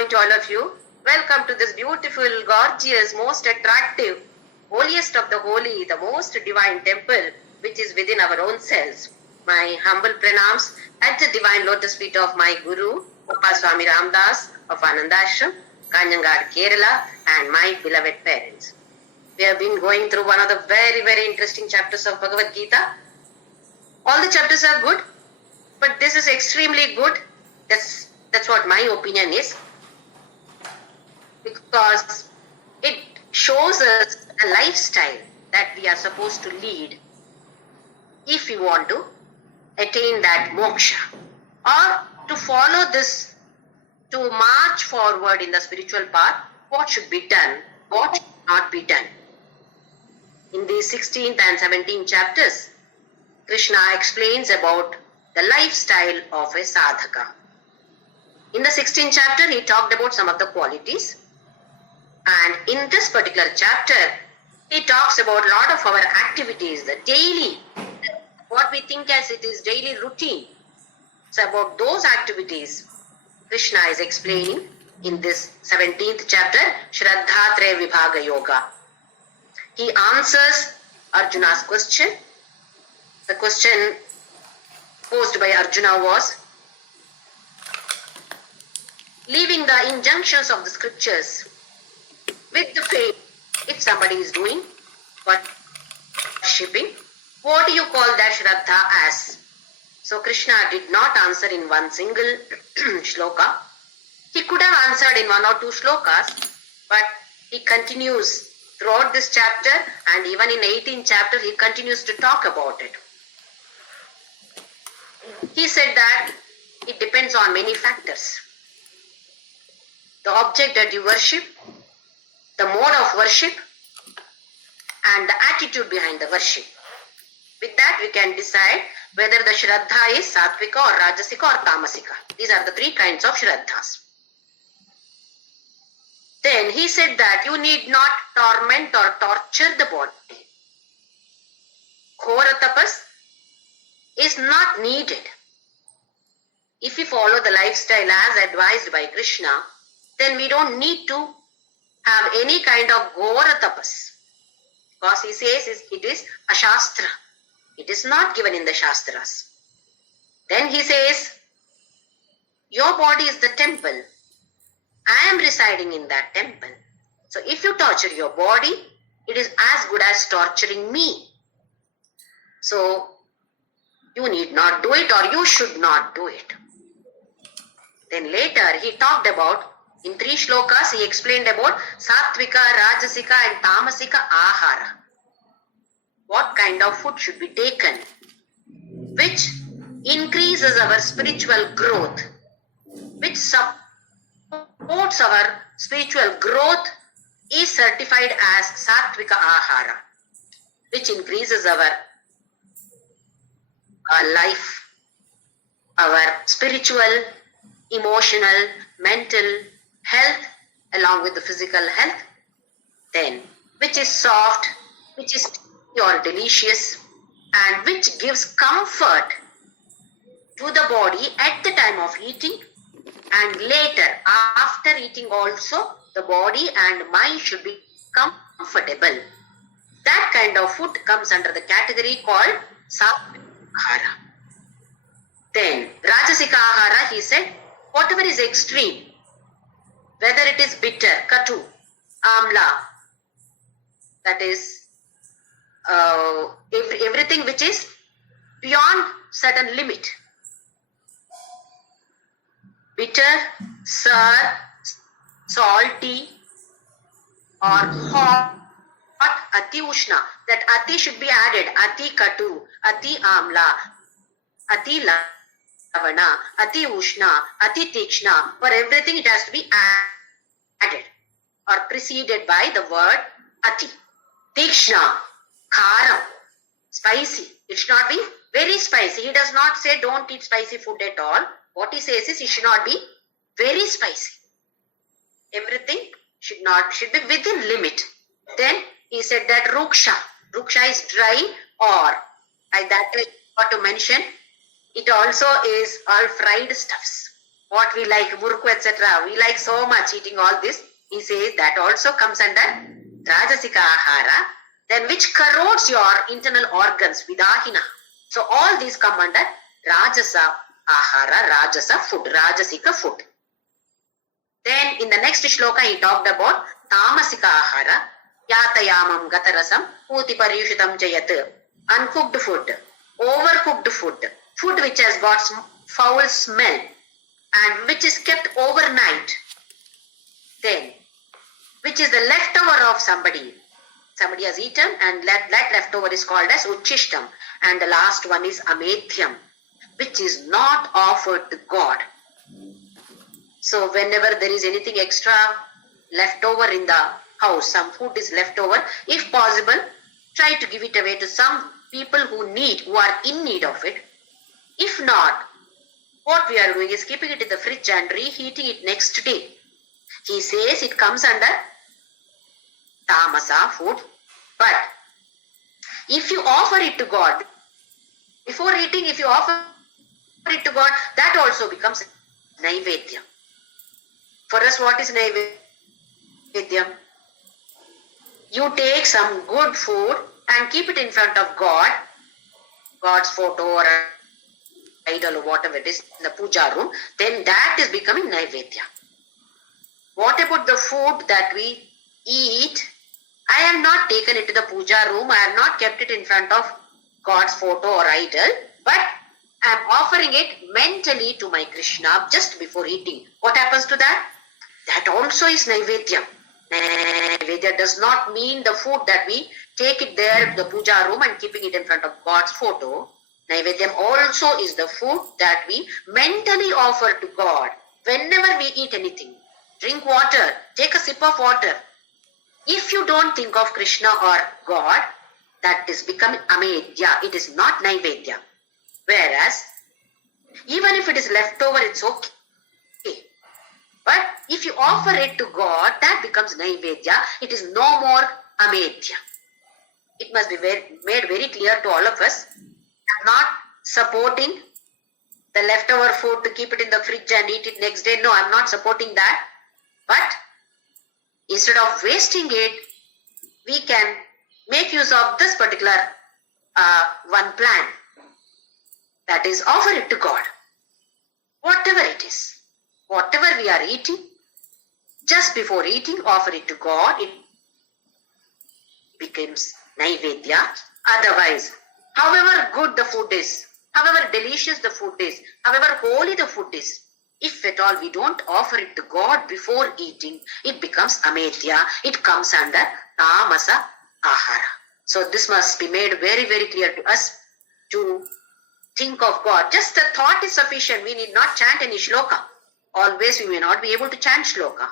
morning to all of you. Welcome to this beautiful, gorgeous, most attractive, holiest of the holy, the most divine temple which is within our own selves. My humble pranams at the divine lotus feet of my Guru, Papa Swami Ramdas of Anandashram, Kanjangad, Kerala, and my beloved parents. We have been going through one of the very, very interesting chapters of Bhagavad Gita. All the chapters are good, but this is extremely good. That's what my opinion is, because it shows us a lifestyle that we are supposed to lead if we want to attain that moksha, or to follow this, to march forward in the spiritual path. What should be done, what should not be done. In these 16th and 17th chapters, Krishna explains about the lifestyle of a sadhaka. In the 16th chapter, he talked about some of the qualities. And in this particular chapter, he talks about a lot of our activities, the daily, what we think as it is daily routine. So about those activities, Krishna is explaining in this 17th chapter, Shraddha Traya Vibhaga Yoga. He answers Arjuna's question. The question posed by Arjuna was, leaving the injunctions of the scriptures with the faith, if somebody is doing worshipping, what do you call that Shraddha as? So Krishna did not answer in one single shloka. He could have answered in one or two shlokas, but he continues throughout this chapter, and even in 18th chapter, he continues to talk about it. He said that it depends on many factors. The object that you worship, the mode of worship, and the attitude behind the worship. With that, we can decide whether the Shraddha is Sattvika or Rajasika or Tamasika. These are the three kinds of Shraddhas. Then he said that you need not torment or torture the body. Ghora tapas is not needed. If we follow the lifestyle as advised by Krishna, then we don't need to have any kind of Ghora tapas. Because he says it is a Shastra. It is not given in the Shastras. Then he says, your body is the temple. I am residing in that temple. So if you torture your body, it is as good as torturing me. So you need not do it, or you should not do it. Then later he talked about, in 3 shlokas, he explained about Sattvika, Rajasika and Tamasika Ahara. What kind of food should be taken, which increases our spiritual growth, which supports our spiritual growth, is certified as Sattvika Ahara, which increases our life, our spiritual, emotional, mental health, along with the physical health. Then, which is soft, which is or delicious, and which gives comfort to the body at the time of eating, and later after eating also, the body and mind should be comfortable. That kind of food comes under the category called Sattvika Ahara. Then Rajasika Ahara, he said, whatever is extreme, whether it is bitter, katu, amla, that is everything which is beyond certain limit, bitter, sour, salty, or hot, ati ushna, that ati should be added, ati katu, ati amla, ati lavana, ati ushna, ati tikshna. For everything it has to be added or preceded by the word ati. Tikshna, kharam, spicy. It should not be very spicy. He does not say don't eat spicy food at all. What he says is it should not be very spicy. Everything should be within limit. Then he said that ruksha is dry, or that is what to mention. It also is all fried stuffs. what we like, murku, etc. We like so much eating all this. He says that also comes under Rajasika Ahara. Then which corrodes your internal organs, Vidahina. So all these come under Rajasa Ahara, Rajasa food, Rajasika food. Then in the next shloka he talked about Tamasika Ahara, Yatayamam Gatarasam, Puti Pariyushitam Jayat, uncooked food, overcooked food, food which has got foul smell and which is kept overnight. Then, which is the leftover of somebody. Somebody has eaten and that leftover is called as Uchishtam. And the last one is Amedhyam, which is not offered to God. So whenever there is anything extra left over in the house, some food is left over, if possible, try to give it away to some people who are in need of it. If not, what we are doing is keeping it in the fridge and reheating it next day. He says it comes under Tamasa food, but if you offer it to God, before eating, if you offer it to God, that also becomes Naivedya. For us, what is Naivedya? You take some good food and keep it in front of God, God's photo or idol or whatever it is in the puja room, then that is becoming Naivedya. What about the food that we eat? I have not taken it to the puja room, I have not kept it in front of God's photo or idol, but I am offering it mentally to my Krishna just before eating. What happens to that? That also is Naivedya. Naivedya does not mean the food that we take it there to the puja room and keeping it in front of God's photo. Naivedyam also is the food that we mentally offer to God whenever we eat anything. Drink water, take a sip of water. If you don't think of Krishna or God, that is becoming Amedya. It is not Naivedya. Whereas, even if it is left over, it's okay. But if you offer it to God, that becomes Naivedya. It is no more Amedya. It must be made very clear to all of us. I'm not supporting the leftover food to keep it in the fridge and eat it next day. No, I'm not supporting that. But instead of wasting it, we can make use of this particular one plan. That is, offer it to God. Whatever it is. Whatever we are eating, just before eating, offer it to God. It becomes Naivedya. Otherwise, however good the food is, however delicious the food is, however holy the food is, if at all we don't offer it to God before eating, it becomes Amedya. It comes under Tamasa Ahara. So this must be made very, very clear to us to think of God. Just the thought is sufficient. We need not chant any shloka. Always we may not be able to chant shloka.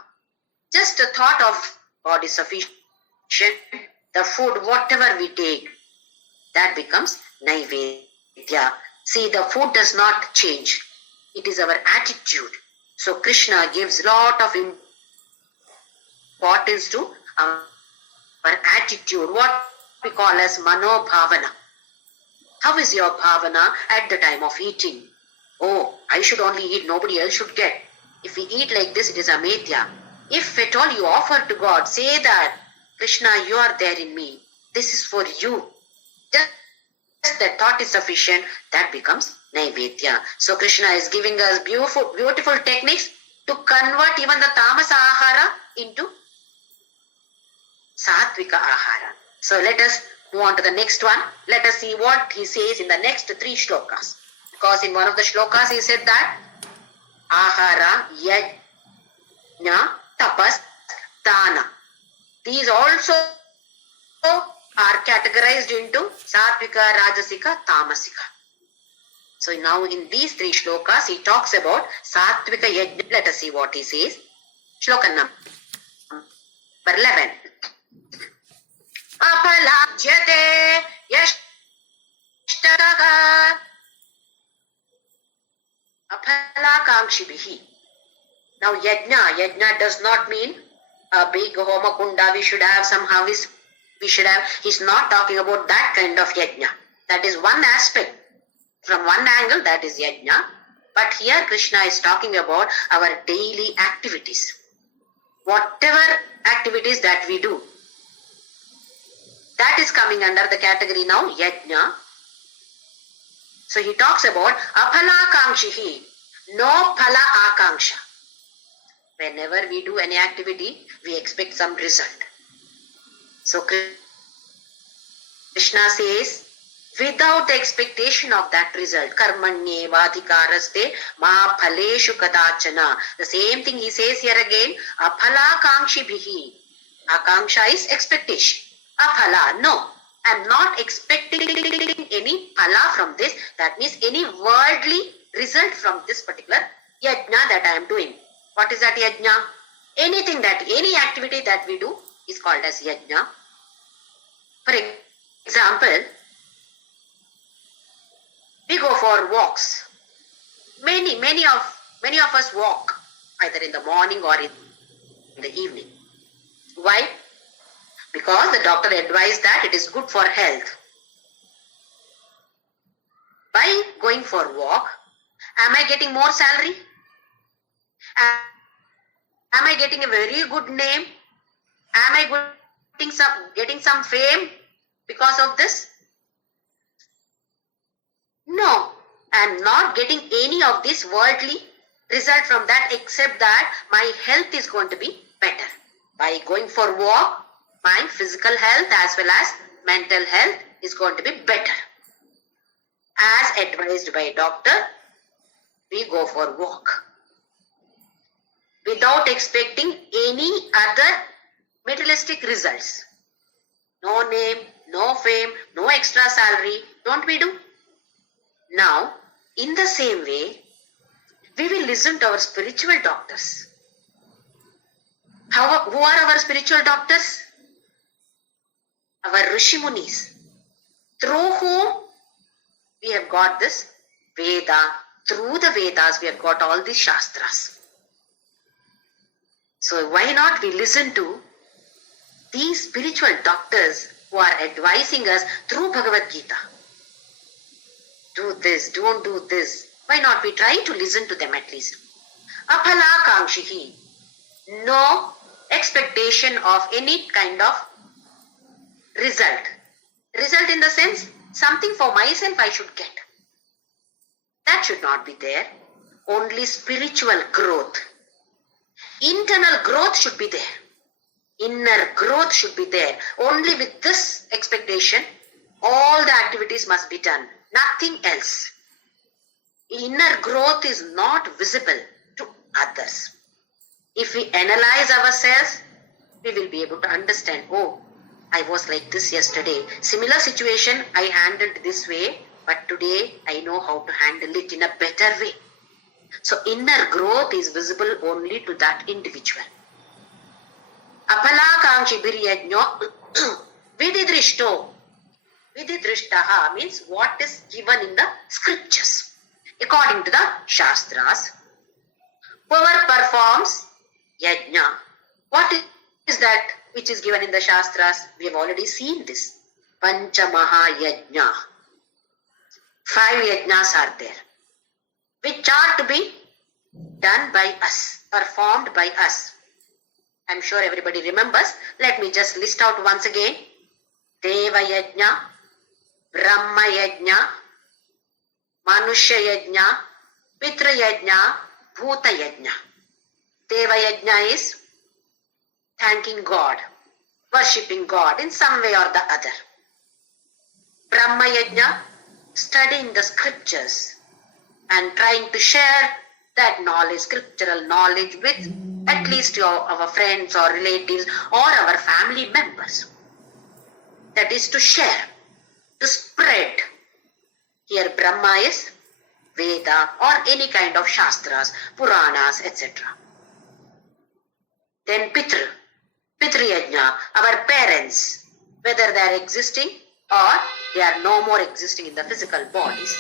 Just the thought of God is sufficient. The food, whatever we take, that becomes Naivedya. See, the food does not change. It is our attitude. So Krishna gives lot of importance to our attitude, what we call as Mano Bhavana. How is your bhavana at the time of eating? Oh, I should only eat, nobody else should get. If we eat like this, it is Amedya. If at all you offer to God, say that, Krishna, you are there in me. This is for you. Just that thought is sufficient. That becomes Naivedya. So Krishna is giving us beautiful techniques to convert even the Tamasa Ahara into Satvika Ahara. So let us move on to the next one. Let us see what he says in the next 3 shlokas. Because in one of the shlokas he said that Ahara, Yajna, Tapas, Dana. These also are categorized into Satvika, Rajasika, Tamasika. So now in these 3 shlokas he talks about Satvika Yajna. Let us see what he says. Shloka number 11. Apalajyate yashtaraga apalakangshibihi. Now yajna does not mean a big homa kunda we should have, some harvest we should have. He's not talking about that kind of yajna. That is one aspect. From one angle, that is yajna. But here Krishna is talking about our daily activities. Whatever activities that we do, that is coming under the category now yajna. So he talks about aphalakangshihi, no phala akanksha. Whenever we do any activity, we expect some result. So Krishna says, without the expectation of that result, karmanye vadhikaraste ma phaleshu kadachana. The same thing he says here again, aphalakangshibihi. Akanksha is expectation. Aphala, no. I am not expecting any phala from this. That means any worldly result from this particular yajna that I am doing. What is that yajna? Anything that, any activity that we do is called as yajna. For example, we go for walks. Many of us walk either in the morning or in the evening. Why? Because the doctor advised that it is good for health. By going for walk, am I getting more salary? Am I getting a very good name? Am I getting some fame because of this? No, I am not getting any of this worldly result from that, except that my health is going to be better. By going for walk, my physical health as well as mental health is going to be better. As advised by a doctor, we go for walk. Without expecting any other materialistic results. No name, no fame, no extra salary. Don't we do? Now, in the same way, we will listen to our spiritual doctors. Who are our spiritual doctors? Our Rishi Munis, through whom we have got this Veda. Through the Vedas, we have got all these Shastras. So why not we listen to these spiritual doctors who are advising us through Bhagavad Gita? Do this, don't do this. Why not we try to listen to them at least? Aphalakangshihi, no expectation of any kind of result. Result in the sense, something for myself I should get. That should not be there. Only spiritual growth. Internal growth should be there. Inner growth should be there. Only with this expectation, all the activities must be done. Nothing else. Inner growth is not visible to others. If we analyze ourselves, we will be able to understand, oh, I was like this yesterday. Similar situation I handled this way, but today I know how to handle it in a better way. So inner growth is visible only to that individual. Aphalakangshi biryajno vididrishto. Vididrishtaha means what is given in the scriptures. According to the Shastras, whoever performs yajna. What is that which is given in the Shastras? We have already seen this. Panchamaha yajna. 5 yajnas are there, which are to be done by us, performed by us. I am sure everybody remembers. Let me just list out once again. Deva yajna, Brahma yajna, Manushya yajna, Pitra yajna, Bhuta yajna. Deva yajna is thanking God, worshipping God in some way or the other. Brahma yajna, studying the scriptures and trying to share that knowledge, scriptural knowledge, with at least our friends or relatives or our family members. That is to share, to spread. Here Brahma is Veda or any kind of Shastras, Puranas, etc. Then Pitru Yajna, our parents, whether they are existing or they are no more existing in the physical bodies.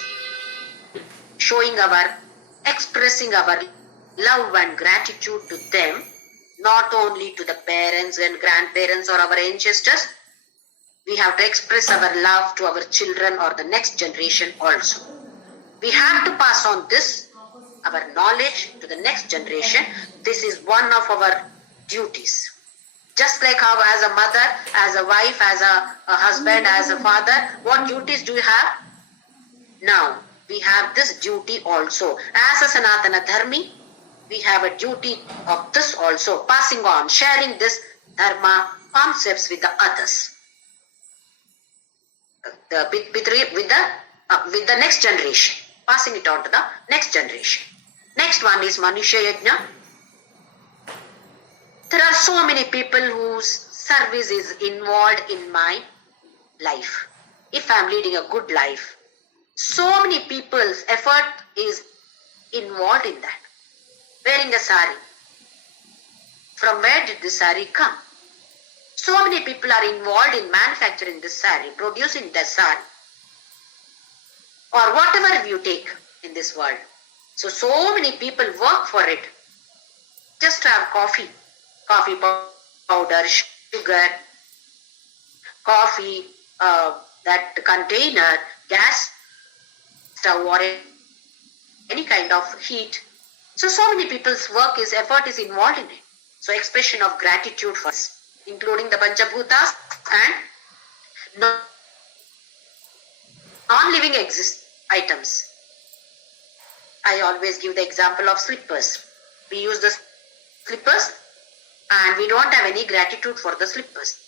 Expressing our love and gratitude to them, not only to the parents and grandparents or our ancestors. We have to express our love to our children or the next generation also. We have to pass on this our knowledge to the next generation. This is one of our duties. Just like how as a mother, as a wife, as a husband, as a father, what duties do you have? Now, we have this duty also. As a Sanatana Dharmi, we have a duty of this also, passing on, sharing this Dharma concepts with the others. With the next generation, passing it on to the next generation. Next one is Manushya Yajna. There are so many people whose service is involved in my life. If I am leading a good life, so many people's effort is involved in that. Wearing a sari. From where did this sari come? So many people are involved in manufacturing this sari, producing this sari. Or whatever you take in this world. So many people work for it. Just to have coffee powder, sugar, coffee, that container, gas stove or any kind of heat. So many people's effort is involved in it. So expression of gratitude for us, including the Panchabhutas and non-living items. I always give the example of slippers. We use the slippers and we don't have any gratitude for the slippers.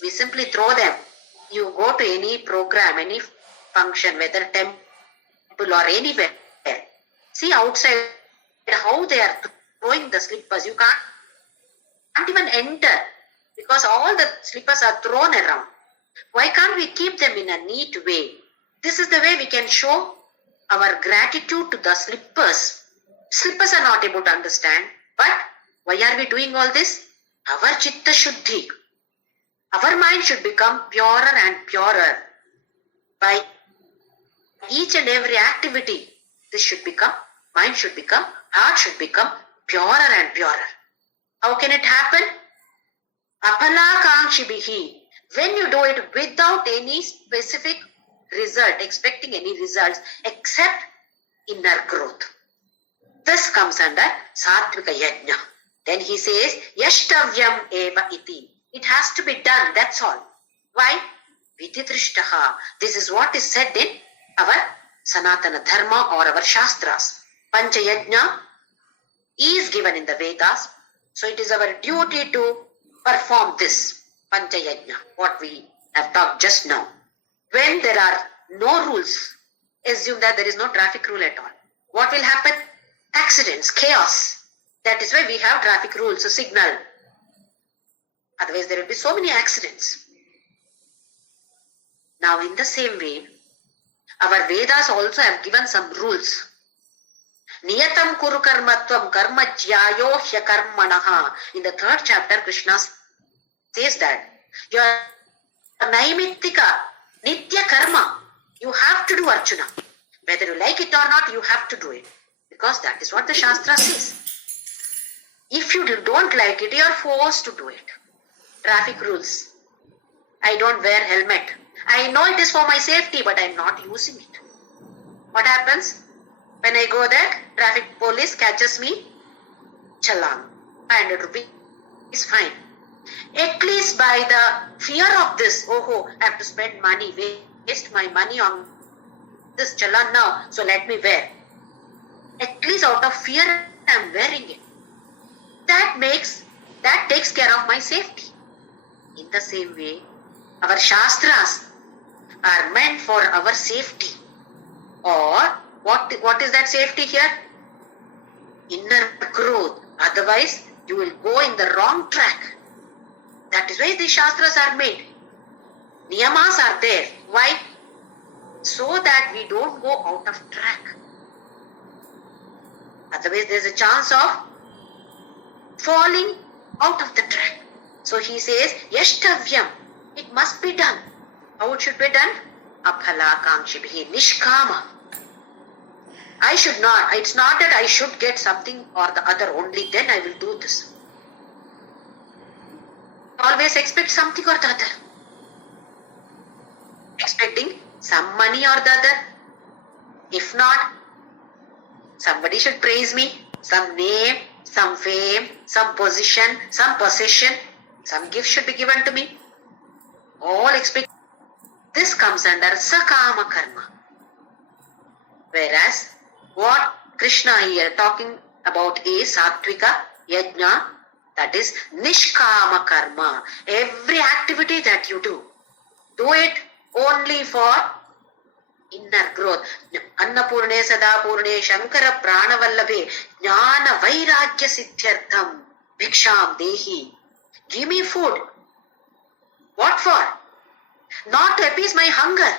We simply throw them. You go to any program, any function, whether temple or anywhere. See outside how they are throwing the slippers. You can't even enter because all the slippers are thrown around. Why can't we keep them in a neat way? This is the way we can show our gratitude to the slippers. Slippers are not able to understand, but why are we doing all this? Our chitta shuddhi. Our mind should become purer and purer. By each and every activity, mind should become, heart should become purer and purer. How can it happen? Apalakangshibihi. When you do it without any specific result, expecting any results except inner growth. This comes under Sattvika Yajna. Then he says, Yashtavyam eva iti. It has to be done, that's all. Why? Vididrishtaha. This is what is said in our Sanatana Dharma or our Shastras. Pancha Yajna is given in the Vedas. So it is our duty to perform this Pancha Yajna, what we have talked just now. When there are no rules, assume that there is no traffic rule at all. What will happen? Accidents, chaos. That is why we have traffic rules, a signal. Otherwise there will be so many accidents. Now in the same way, our Vedas also have given some rules. Niyatam kuru karmatvam karma jyayo hya karmanaha. In the 3rd chapter, Krishna says that your naimittika, nitya karma, you have to do Arjuna. Whether you like it or not, you have to do it. Because that is what the Shastra says. If you don't like it, you are forced to do it. Traffic rules. I don't wear helmet. I know it is for my safety, but I am not using it. What happens? When I go there, traffic police catches me, challan, 500 rupees is fine. At least by the fear of this, I have to spend money, waste my money on this challan now, so let me wear. At least out of fear, I am wearing it. That takes care of my safety. In the same way, our Shastras are meant for our safety. Or what is that safety here? Inner growth. Otherwise, you will go in the wrong track. That is why the Shastras are made. Niyamas are there. Why? So that we don't go out of track. Otherwise, there is a chance of falling out of the track. So he says, Yashtavyam. It must be done. How it should be done? Aphalakangshibihi nishkama. It's not that I should get something or the other, only then I will do this. Always expect something or the other. Expecting some money or the other. If not, Somebody should praise me. Some name, some fame, some position, some possession, some gift should be given to me. All expect. This comes under Sakama Karma. Whereas what Krishna here talking about is Sattvika Yajna, that is Nishkama Karma. Every activity that you do it only for inner growth. Annapurne Sadapurne Shankara Pranavallabhe Jnana Vairagya Siddhyartham Bhiksham Dehi. Give me food. What for? Not to appease my hunger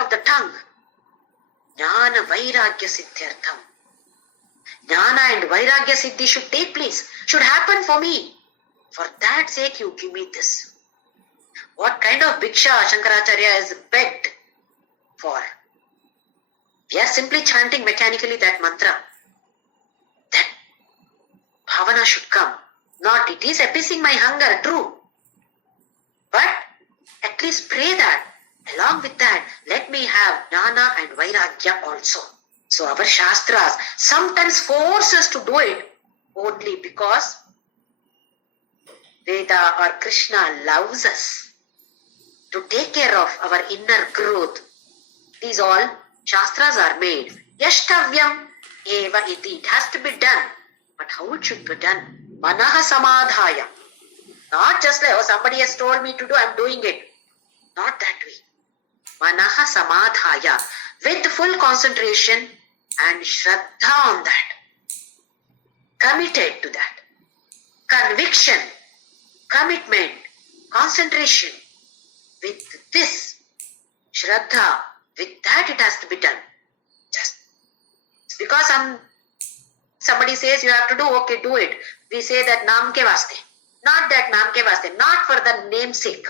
of the tongue. Jnana Vairagya Siddhyartham. Jnana and Vairagya Siddhi should take place, should happen for me. For that sake you give me this. What kind of bhiksha Shankaracharya is begged for? We are simply chanting mechanically that mantra. That bhavana should come. Not it is appeasing my hunger, true. But at least pray that along with that, let me have jnana and vairagya also. So our shastras sometimes force us to do it only because Veda or Krishna loves us to take care of our inner growth. These all shastras are made. Yashtavyam eva iti. It has to be done. But how it should be done? Manaha samadhaya. Not just like, oh, somebody has told me to do, I'm doing it. Not that way. Manaha samadhaya. With full concentration and shraddha on that. Committed to that. Conviction, commitment, concentration. With this shraddha, with that it has to be done. Just because somebody says you have to do, okay, do it. We say that naam ke vaste. Not that naam ke vaste, not for the namesake.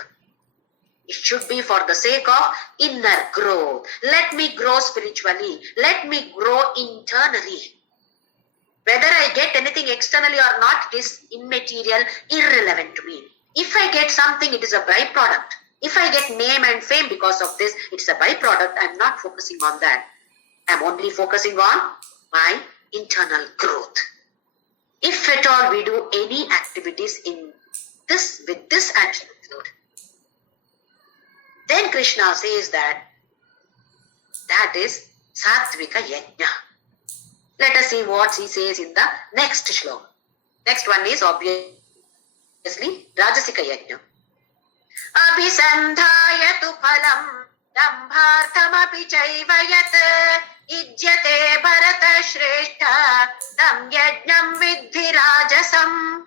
It should be for the sake of inner growth. Let me grow spiritually. Let me grow internally. Whether I get anything externally or not, it is immaterial, irrelevant to me. If I get something, it is a byproduct. If I get name and fame because of this, it's a byproduct. I'm not focusing on that. I'm only focusing on my internal growth. If at all we do any activities in this, with this attitude, then Krishna says that is Sattvika Yajna. Let us see what he says in the next shloka. Next one is obviously Rajasika Yajna. Abhisandhayatu phalam dambharthamapi chaivayat ijyate bharata shrestha tam yajnam vidhi rajasam.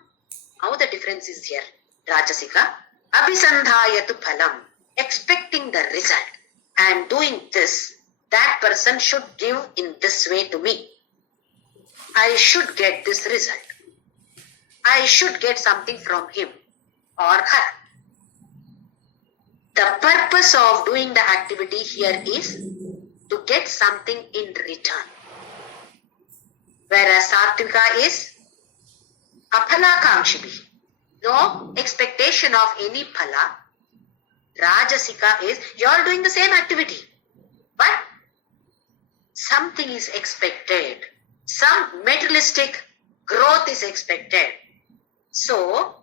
How the difference is here? Rajasika. Abhisandhayatu phalam. Expecting the result. I am doing this. That person should give in this way to me. I should get this result. I should get something from him or her. The purpose of doing the activity here is to get something in return. Whereas Sattvika is aphala kamshibi. No expectation of any phala. Rajasika is you are doing the same activity, but something is expected. Some materialistic growth is expected. So,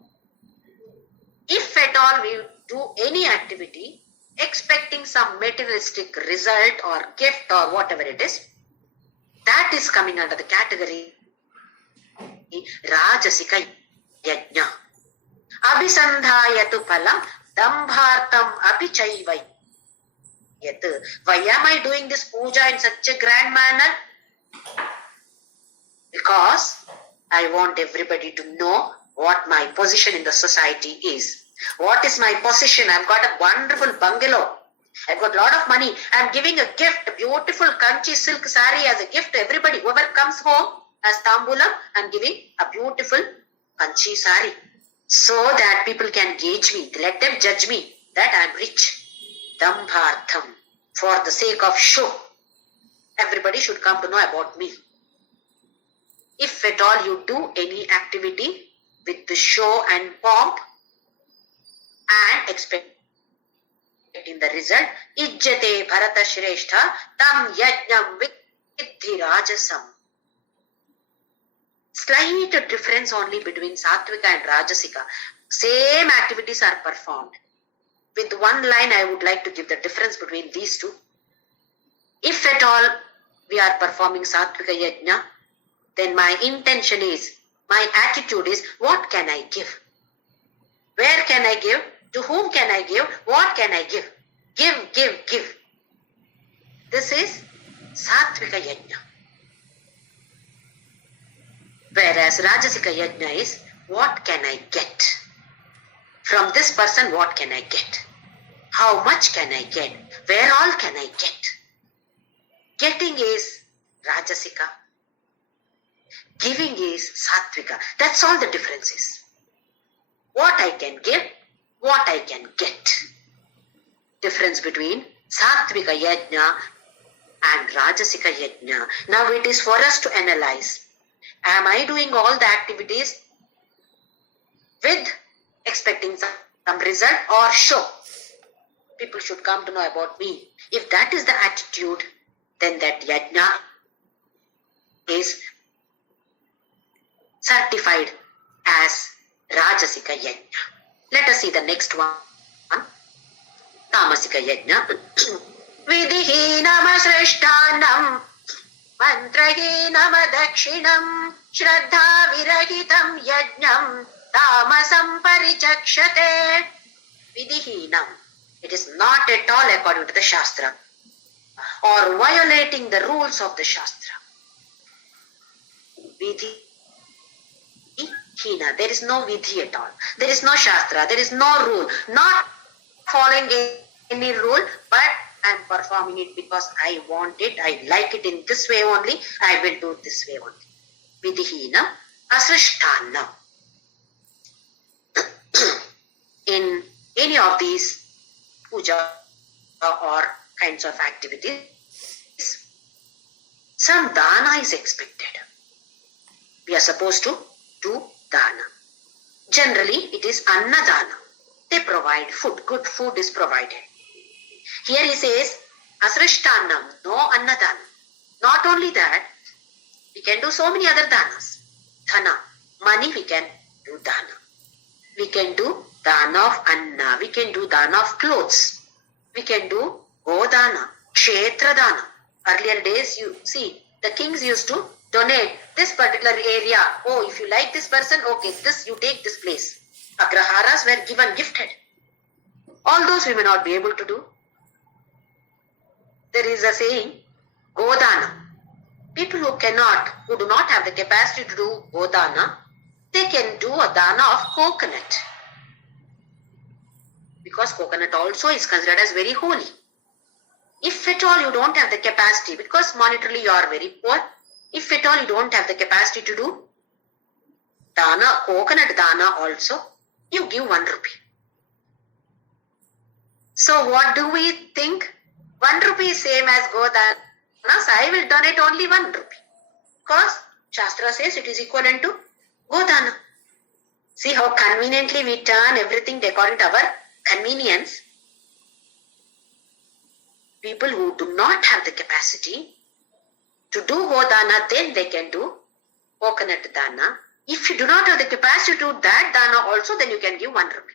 if at all we do any activity expecting some materialistic result or gift or whatever it is, that is coming under the category Rajasika Yajna. Abhisandhayatu phalam dambhartam api chaivai. Why am I doing this puja in such a grand manner? Because I want everybody to know what my position in the society is. What is my position? I've got a wonderful bungalow. I've got a lot of money. I'm giving a gift, a beautiful kanchi silk sari as a gift to everybody. Whoever comes home as tambulam, I'm giving a beautiful kanchi sari. So that people can gauge me. Let them judge me that I'm rich. Dambhartham. For the sake of show. Everybody should come to know about me. If at all you do any activity with the show and pomp and expecting getting the result. Ijjate Bharata Shrestha tam yajnam vidhi rajasam. Slight difference only between Sattvika and Rajasika. Same activities are performed. With one line, I would like to give the difference between these two. If at all we are performing Sattvika Yajna, then my intention is, my attitude is, what can I give? Where can I give? To whom can I give? What can I give? Give. This is Sattvika Yajna. Whereas Rajasika Yajna is, what can I get? From this person, what can I get? How much can I get? Where all can I get? Getting is Rajasika. Giving is Sattvika. That's all the difference is. What I can give, what I can get. Difference between Sattvika Yajna and Rajasika Yajna. Now it is for us to analyze. Am I doing all the activities with expecting some result or show? People should come to know about me. If that is the attitude, then that yajna is certified as Rajasika Yajna. Let us see the next one. Tamasika Yajna. Vidihinam asrishtanam mantrahinam adakshinam shraddha virahitam yajnam tamasam parichakshate. Vidihinam. It is not at all according to the Shastra or violating the rules of the Shastra. Vidhi hina. There is no vidhi at all. There is no Shastra. There is no rule. Not following any rule, but I am performing it because I want it. I like it in this way only. I will do it this way only. Vidhi hina asrishtanam. In any of these puja or kinds of activities, some dana is expected. We are supposed to do dana. Generally, it is annadana. They provide food. Good food is provided. Here he says, asrishtanam, no annadana. Not only that, we can do so many other danas. Dhana, money we can do dana. We can do dana of anna. We can do dana of clothes. We can do godana, kshetra dana. Earlier days, you see, the kings used to donate this particular area. Oh, if you like this person, okay, this you take this place. Agraharas were given, gifted. All those we may not be able to do. There is a saying, godana. People who do not have the capacity to do godana, they can do a dana of coconut. Because coconut also is considered as very holy. If at all you don't have the capacity, because monetarily you are very poor, if at all you don't have the capacity to do dana, coconut dana also, you give 1 rupee. So what do we think? 1 rupee is same as godana, so I will donate only 1 rupee. Because Shastra says it is equivalent to godana. See how conveniently we turn everything according to our convenience. People who do not have the capacity to do godana, then they can do coconut dana. If you do not have the capacity to do that dana also, then you can give 1 rupee.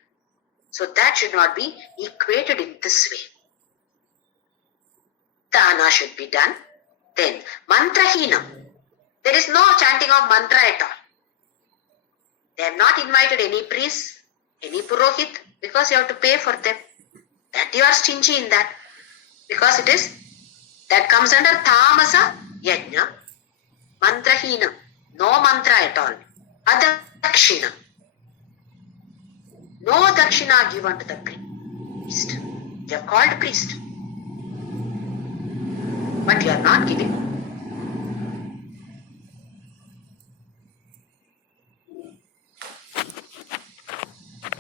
So that should not be equated in this way. Dana should be done. Then mantrahinam. There is no chanting of mantra at all. They have not invited any priest, any purohit, because you have to pay for them. That you are stingy in that. Because it is, that comes under tamasa yajna. Mantrahinam. No mantra at all. Adakshina. No dakshina given to the priest. You have called priest. But you are not giving.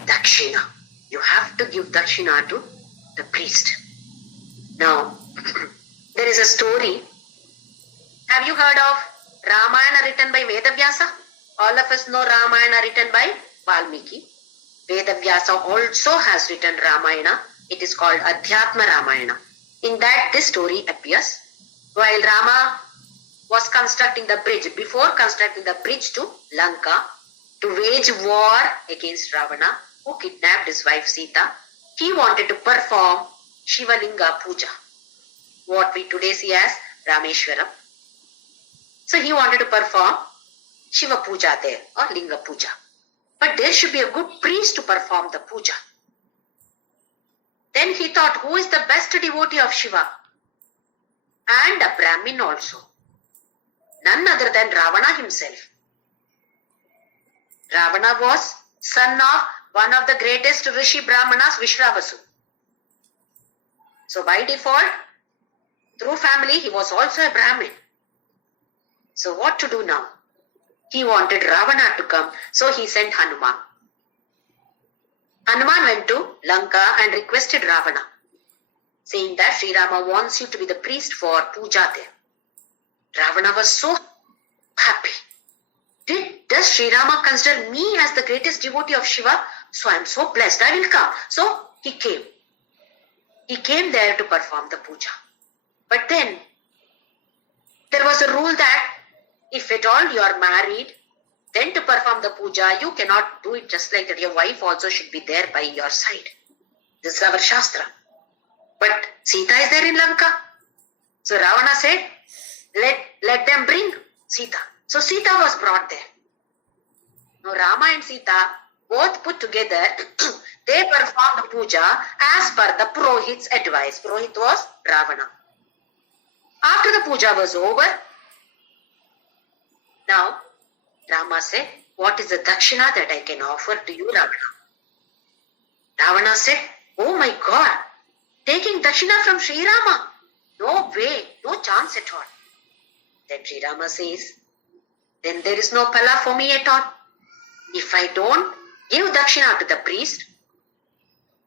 Dakshina. You have to give dakshina to the priest. Now, there is a story. Have you heard of Ramayana written by Vedavyasa? All of us know Ramayana written by Valmiki. Vedavyasa also has written Ramayana It is called Adhyatma Ramayana. In that this story appears. While Rama was constructing the bridge, before constructing the bridge to Lanka, to wage war against Ravana, who kidnapped his wife Sita, he wanted to perform Shivalinga Puja, what we today see as Rameshwaram. So he wanted to perform Shiva Puja there, or Linga Puja. But there should be a good priest to perform the puja. Then he thought, who is the best devotee of Shiva? And a Brahmin also. None other than Ravana himself. Ravana was son of one of the greatest Rishi Brahmanas, Vishravasu. So by default, through family, he was also a Brahmin. So what to do now? He wanted Ravana to come, so he sent Hanuman. Hanuman went to Lanka and requested Ravana, saying that Sri Rama wants you to be the priest for puja there. Ravana was so happy. Does Sri Rama consider me as the greatest devotee of Shiva? So I am so blessed, I will come. So he came. He came there to perform the puja. But then, there was a rule that if at all you are married, then to perform the puja, you cannot do it just like that. Your wife also should be there by your side. This is our Shastra. But Sita is there in Lanka. So Ravana said, let them bring Sita. So Sita was brought there. Now Rama and Sita both put together, they performed the puja as per the Purohit's advice. Purohit was Ravana. After the puja was over, now Rama said, what is the dakshina that I can offer to you, Ravana? Ravana said, oh my God, taking dakshina from Sri Rama? No way, no chance at all. Then Sri Rama says, then there is no pala for me at all. If I don't give dakshina to the priest,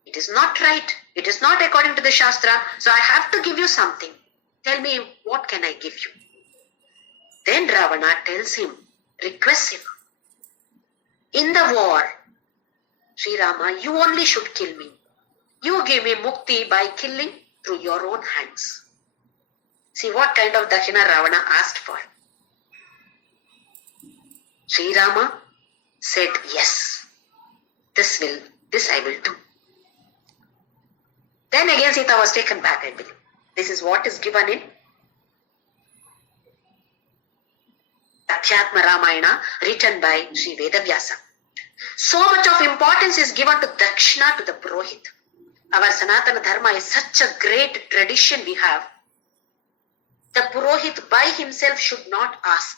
it is not right. It is not according to the Shastra. So I have to give you something. Tell me, what can I give you? Then Ravana tells him, requests him, in the war, Sri Rama, you only should kill me. You give me mukti by killing through your own hands. See what kind of dakshina Ravana asked for. Sri Rama said, yes, this I will do. Then again Sita was taken back, I believe. This is what is given in Adhyatma Ramayana, written by Sri Vedavyasa. So much of importance is given to dakshina, to the Purohit. Our Sanatana Dharma is such a great tradition we have. The Purohit by himself should not ask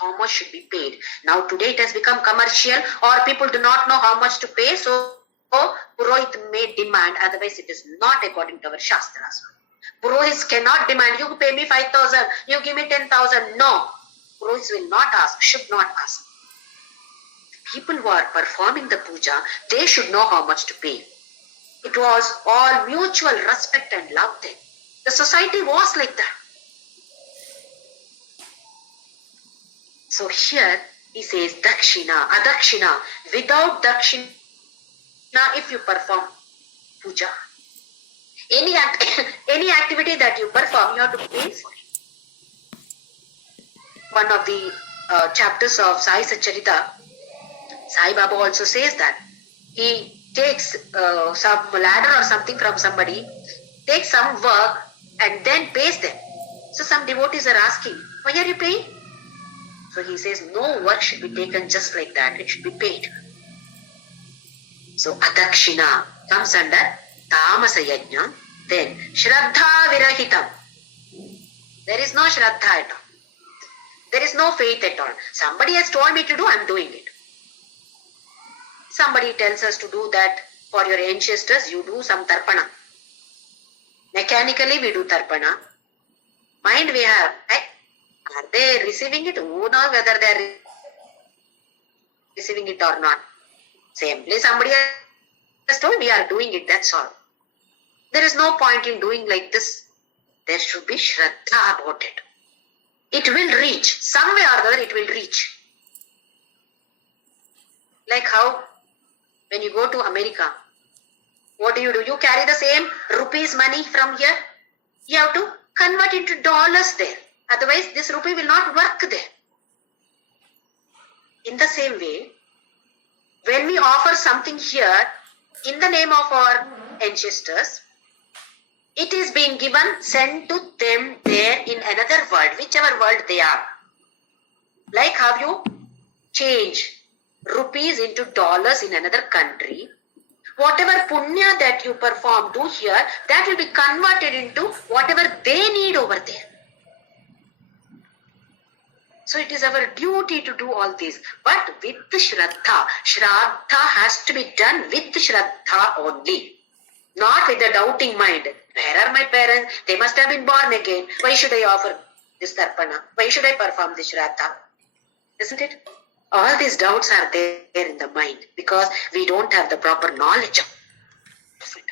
how much should be paid. Now today it has become commercial, or people do not know how much to pay, so Purohit may demand, otherwise it is not according to our Shastras. Purohits cannot demand, you pay me 5,000, you give me 10,000. No, Purohits will not ask, should not ask. People who are performing the puja, they should know how much to pay. It was all mutual respect and love then. The society was like that. So here he says dakshina, adakshina. Without dakshina, if you perform puja, any activity that you perform, you have to pay for it. One of the chapters of Sai Satcharita, Sai Baba also says that he takes some ladder or something from somebody, takes some work and then pays them. So some devotees are asking, why are you paying? So he says, no work should be taken just like that. It should be paid. So adakshina comes under tamasa yajna. Then shraddha virahitam. There is no shraddha at all. There is no faith at all. Somebody has told me to do, I am doing it. Somebody tells us to do that for your ancestors, you do some tarpana. Mechanically we do tarpana. Mind we have, are they receiving it? Who knows whether they are receiving it or not? Simply somebody has told we are doing it, that's all. There is no point in doing like this. There should be shraddha about it. It will reach. Some way or other it will reach. Like how when you go to America, What do? You carry the same rupees money from here. You have to convert into dollars there. Otherwise, this rupee will not work there. In the same way, when we offer something here in the name of our ancestors, it is being given, sent to them there in another world, whichever world they are. Like how you change rupees into dollars in another country, whatever punya that you perform, do here, that will be converted into whatever they need over there. So it is our duty to do all this, but with Shraddha. Shraddha has to be done with Shraddha only, not with a doubting mind. Where are my parents? They must have been born again. Why should I offer this Tarpana? Why should I perform this Shraddha? Isn't it? All these doubts are there in the mind because we don't have the proper knowledge of it.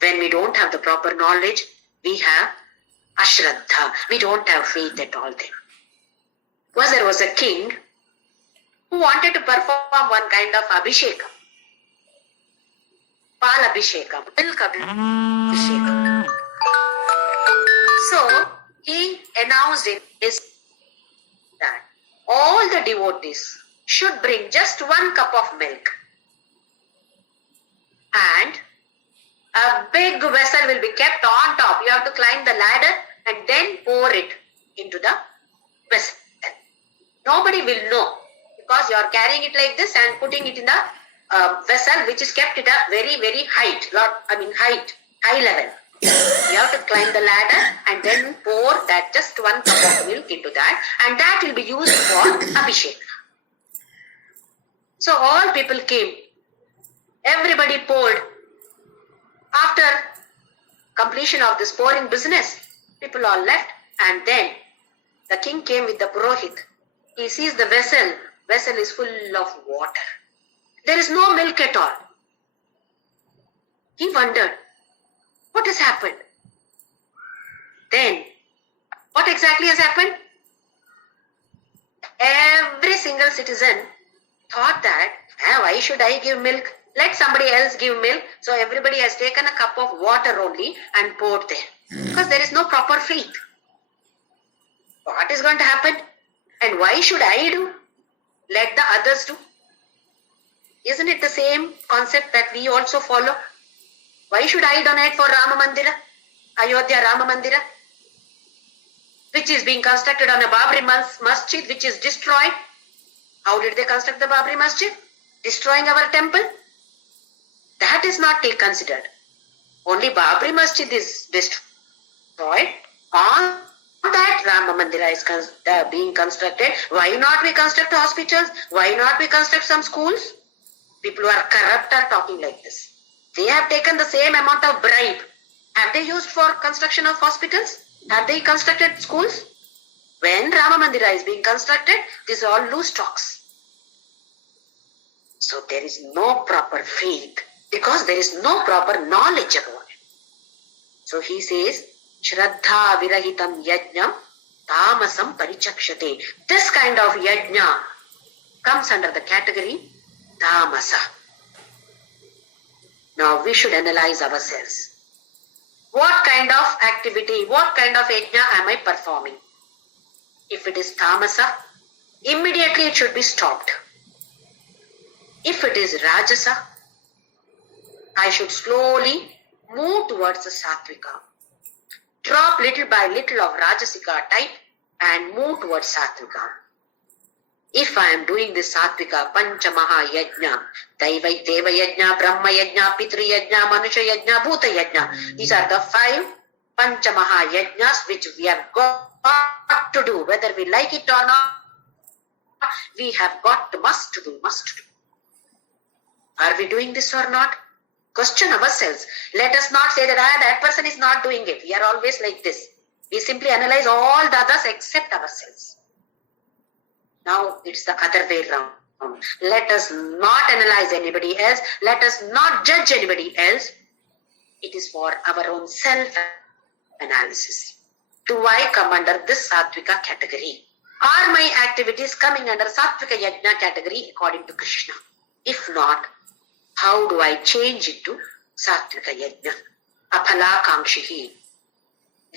When we don't have the proper knowledge, we have Ashraddha. We don't have faith at all there. There was a king who wanted to perform one kind of abhishekam. Pal abhishekam, milk abhishekam. So he announced in his that all the devotees should bring just 1 cup of milk, and a big vessel will be kept on top. You have to climb the ladder and then pour it into the vessel. Nobody will know because you are carrying it like this and putting it in the vessel which is kept at a very, very high level. You have to climb the ladder and then pour that just 1 cup of milk into that, and that will be used for abhishek. So all people came. Everybody poured. After completion of this pouring business, people all left, and then the king came with the Purohit. He sees the vessel. Vessel is full of water. There is no milk at all. He wondered, what has happened? Then, what exactly has happened? Every single citizen thought that, why should I give milk? Let somebody else give milk. So everybody has taken a cup of water only and poured there. Because there is no proper faith. What is going to happen? And why should I do? Let the others do. Isn't it the same concept that we also follow? Why should I donate for Rama Mandira? Ayodhya Rama Mandira? Which is being constructed on a Babri Masjid, which is destroyed. How did they construct the Babri Masjid? Destroying our temple? That is not considered. Only Babri Masjid is destroyed. On that Rama Mandira is being constructed. Why not we construct hospitals? Why not we construct some schools? People who are corrupt are talking like this. They have taken the same amount of bribe. Have they used for construction of hospitals? Have they constructed schools? When Rama Mandira is being constructed, these are all loose talks. So there is no proper faith because there is no proper knowledge about it. So he says, Shraddha virahitam yajna tamasam parichakshate. This kind of yajna comes under the category tamasa. Now we should analyze ourselves. What kind of activity, what kind of yajna am I performing? If it is tamasa, immediately it should be stopped. If it is rajasa, I should slowly move towards the sattvika. Drop little by little of rajasika type and move towards sattvika. If I am doing this sattvika, pancha maha yajna, deva yajna, brahma yajna, pitri yajna, manusha yajna, bhuta yajna. These are the 5 pancha maha yajnas which we have got to do. Whether we like it or not, we have got to, must do. Are we doing this or not? Question ourselves. Let us not say that that person is not doing it. We are always like this. We simply analyze all the others except ourselves. Now it's the other way round. Let us not analyze anybody else. Let us not judge anybody else. It is for our own self-analysis. Do I come under this Sattvika category? Are my activities coming under Sattvika Yajna category according to Krishna? If not, How do I change it to Satvika Yajna? Aphalakangshihi,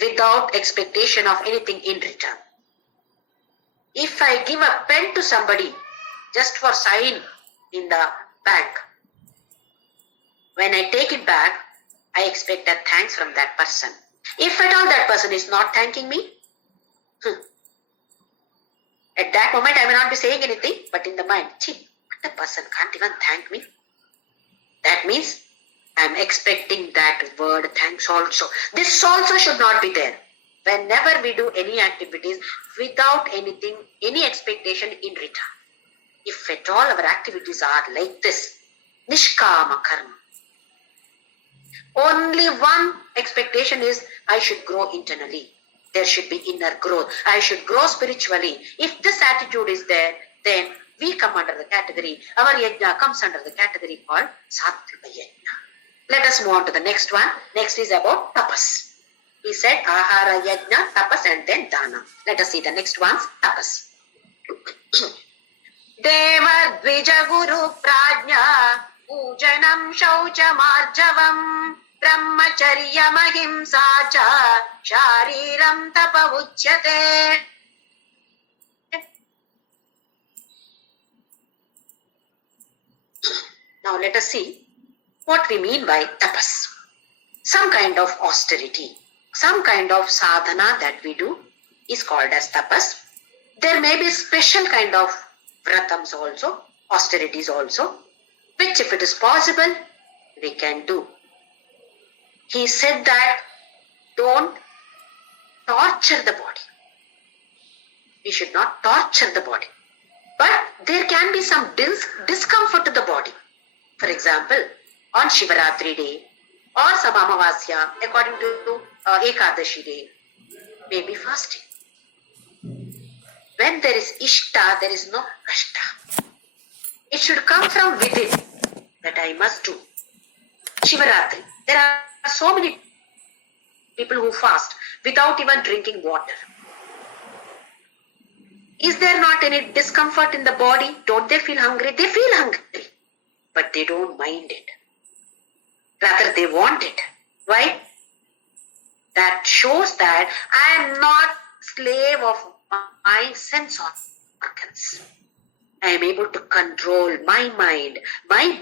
without expectation of anything in return. If I give a pen to somebody just for sign in the bank, when I take it back, I expect a thanks from that person. If at all that person is not thanking me, at that moment I may not be saying anything, but in the mind, the person can't even thank me. That means I am expecting that word thanks also. This also should not be there. Whenever we do any activities without anything, any expectation in return. If at all our activities are like this, nishkama karma. Only one expectation is I should grow internally. There should be inner growth. I should grow spiritually. If this attitude is there, then we come under the category, our yajna comes under the category called Sattvika Yajna. Let us move on to the next one. Next is about tapas. He said ahara yajna, tapas and then dana. Let us see the next ones. Tapas. Deva dvija guru prajna pujanam shaucha marjavam brahmacharya mahimsa cha shariram tapa uchyate. Now let us see what we mean by tapas. Some kind of austerity, some kind of sadhana that we do is called as tapas. There may be special kind of vratams also, austerities also, which if it is possible, we can do. He said that don't torture the body. We should not torture the body. But there can be some discomfort to the body. For example, on Shivaratri day or some Amavasya, according to Ekadashi day, may be fasting. When there is Ishta, there is no Kashta. It should come from within that I must do. Shivaratri, there are so many people who fast without even drinking water. Is there not any discomfort in the body? Don't they feel hungry? They feel hungry, but they don't mind it. Rather, they want it. Why? That shows that I am not slave of my sense organs. I am able to control my mind, my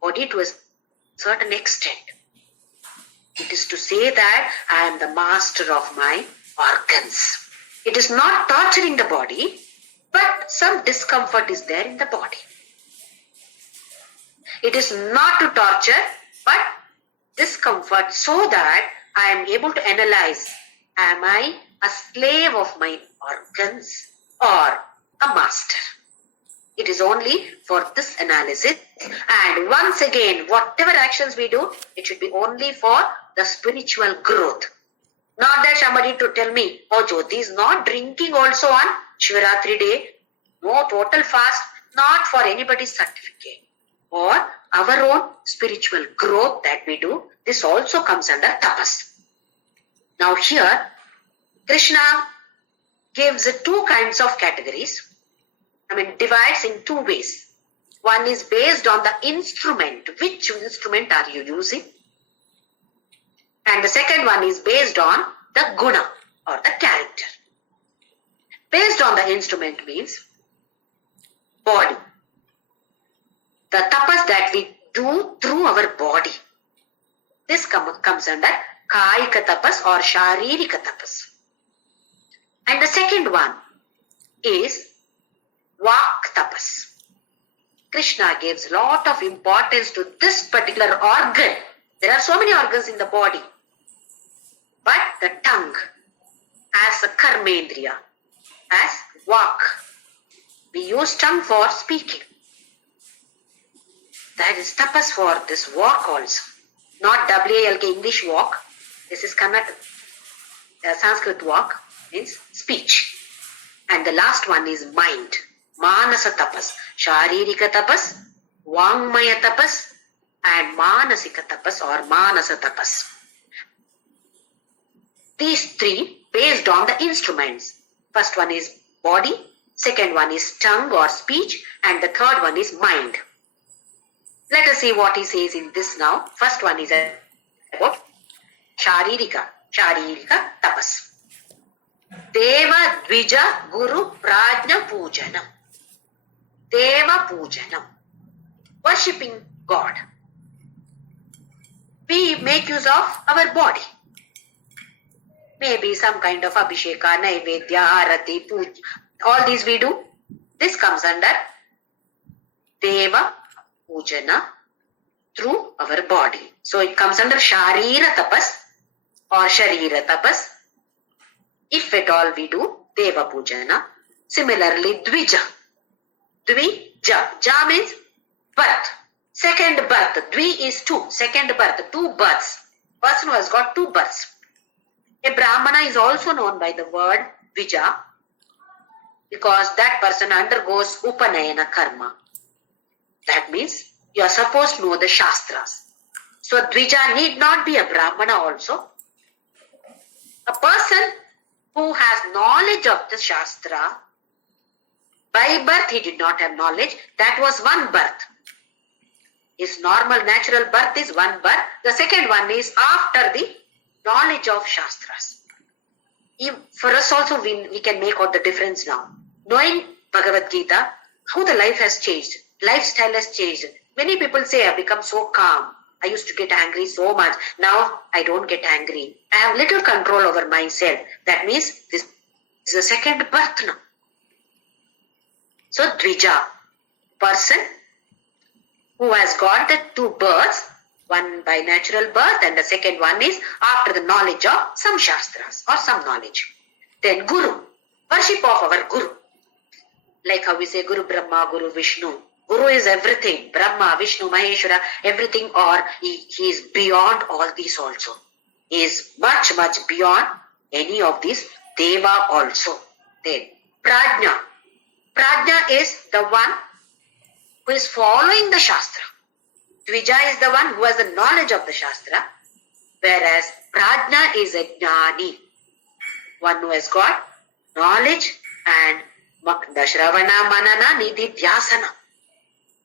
body to a certain extent. It is to say that I am the master of my organs. It is not torturing the body, but some discomfort is there in the body. It is not to torture, but discomfort so that I am able to analyze, am I a slave of my organs or a master? It is only for this analysis. And once again, whatever actions we do, it should be only for the spiritual growth. Not that somebody to tell me, oh, Jyoti is not drinking also on Shivaratri day. No, total fast, not for anybody's certificate. Or our own spiritual growth that we do, this also comes under tapas. Now here, Krishna gives two kinds of categories. Divides in two ways. One is based on the instrument. Which instrument are you using? And the second one is based on the guna or the character. Based on the instrument means body. The tapas that we do through our body. This comes under kayika tapas or sharirika tapas. And the second one is vak tapas. Krishna gives lot of importance to this particular organ. There are so many organs in the body. But the tongue as a karmendriya, as vak. We use tongue for speaking. That is tapas for this walk also. Not W-A-L-K English walk. This is Kannada. Sanskrit walk means speech. And the last one is mind. Manasa tapas. Sharirika tapas, Vangmaya tapas and Manasika tapas or Manasa tapas. These three based on the instruments. First one is body, second one is tongue or speech, and the third one is mind. Let us see what he says in this now. First one is about Sharirika tapas. Deva Dvija Guru Prajna Pujanam. Deva Pujanam. Worshipping God. We make use of our body. Maybe some kind of Abhisheka, Naivedya, Arati, Puja. All these we do. This comes under Deva Pujana through our body. So it comes under Sharira Tapas or Sharira Tapas. If at all we do Deva Pujana. Similarly, Dvija. Dvija. Ja means birth. Second birth. Dvi is two. Second birth. Two births. Person who has got two births. A Brahmana is also known by the word Dvija because that person undergoes Upanayana karma. That means you are supposed to know the Shastras. So Dvija need not be a Brahmana also. A person who has knowledge of the Shastra, by birth he did not have knowledge, that was one birth. His normal natural birth is one birth. The second one is after the knowledge of Shastras. For us also we can make out the difference now. Knowing Bhagavad Gita, how the life has changed, lifestyle has changed. Many people say, I have become so calm. I used to get angry so much. Now I don't get angry. I have little control over myself. That means this is a second birth now. So Dvija, person who has got the two births, one by natural birth and the second one is after the knowledge of some Shastras or some knowledge. Then Guru, worship of our Guru. Like how we say Guru Brahma, Guru Vishnu. Guru is everything. Brahma, Vishnu, Maheshwara, everything, or he is beyond all these also. He is much, much beyond any of these. Deva also. Then Prajna. Prajna is the one who is following the Shastra. Dvija is the one who has the knowledge of the Shastra, whereas Prajna is a Jnani, one who has got knowledge and the Shravana, Manana, Nidhi, Dhyasana.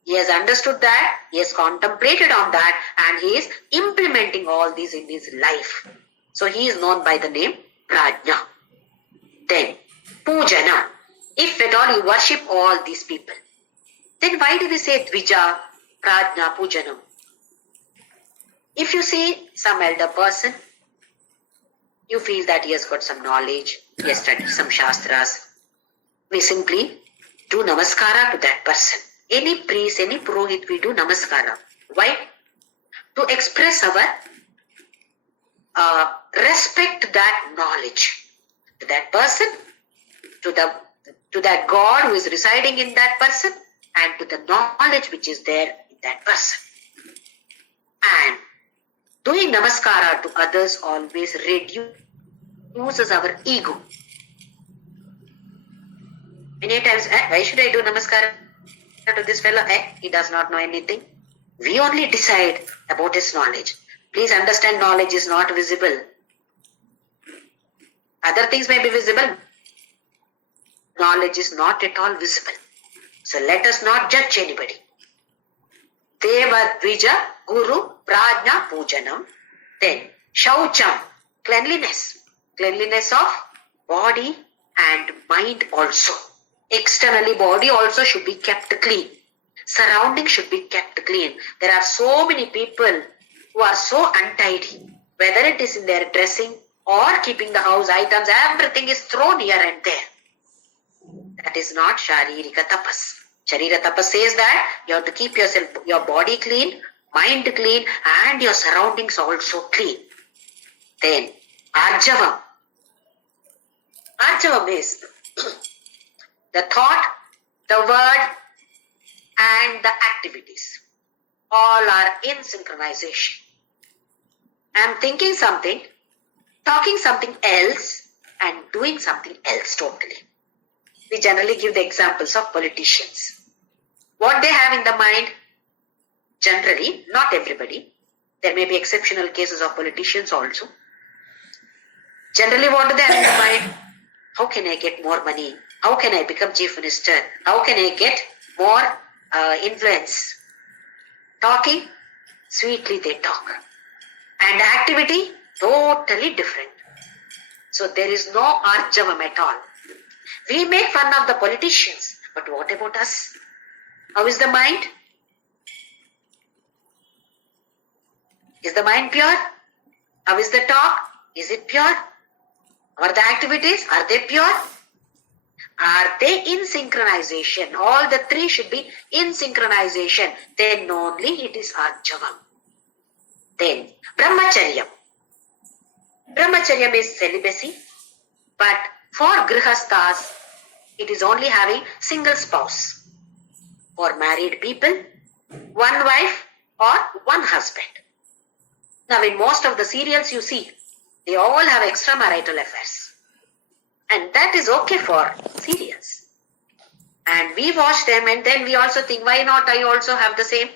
He has understood that, he has contemplated on that, and he is implementing all these in his life. So he is known by the name Prajna. Then Pujana. If at all you worship all these people, then why do we say Dvija, Prajna, Pujanam? If you see some elder person, you feel that he has got some knowledge, he has studied some Shastras, we simply do Namaskara to that person. Any priest, any Purohit, we do Namaskara. Why? To express our respect to that knowledge, to that person, to that God who is residing in that person, and to the knowledge which is there in that person. And doing Namaskara to others always reduces our ego. Many times, why should I do Namaskara to this fellow? He does not know anything. We only decide about his knowledge. Please understand, knowledge is not visible. Other things may be visible. Knowledge is not at all visible. So let us not judge anybody. Deva Dvija Guru Prajna Pujanam. Then Shaucham, cleanliness. Cleanliness of body and mind also. Externally, body also should be kept clean. Surroundings should be kept clean. There are so many people who are so untidy. Whether it is in their dressing or keeping the house items, everything is thrown here and there. That is not Sharirika Tapas. Sharira Tapas says that you have to keep your body clean, mind clean, and your surroundings also clean. Then Arjavam. Arjavam is the thought, the word, and the activities. All are in synchronization. I am thinking something, talking something else, and doing something else totally. We generally give the examples of politicians. What they have in the mind, generally, not everybody, there may be exceptional cases of politicians also. Generally, what do they have in the mind? How can I get more money? How can I become chief minister? How can I get more influence? Talking, sweetly they talk. And activity, totally different. So there is no arjavam at all. We make fun of the politicians, but what about us? How is the mind? Is the mind pure? How is the talk? Is it pure? Are the activities, are they pure? Are they in synchronization? All the three should be in synchronization. Then only it is arjavam. Then brahmacharyam. Brahmacharyam is celibacy, but for grihasthas, it is only having single spouse. For married people, one wife or one husband. Now in most of the serials you see, they all have extramarital affairs. And that is okay for serials. And we watch them and then we also think, why not I also have the same?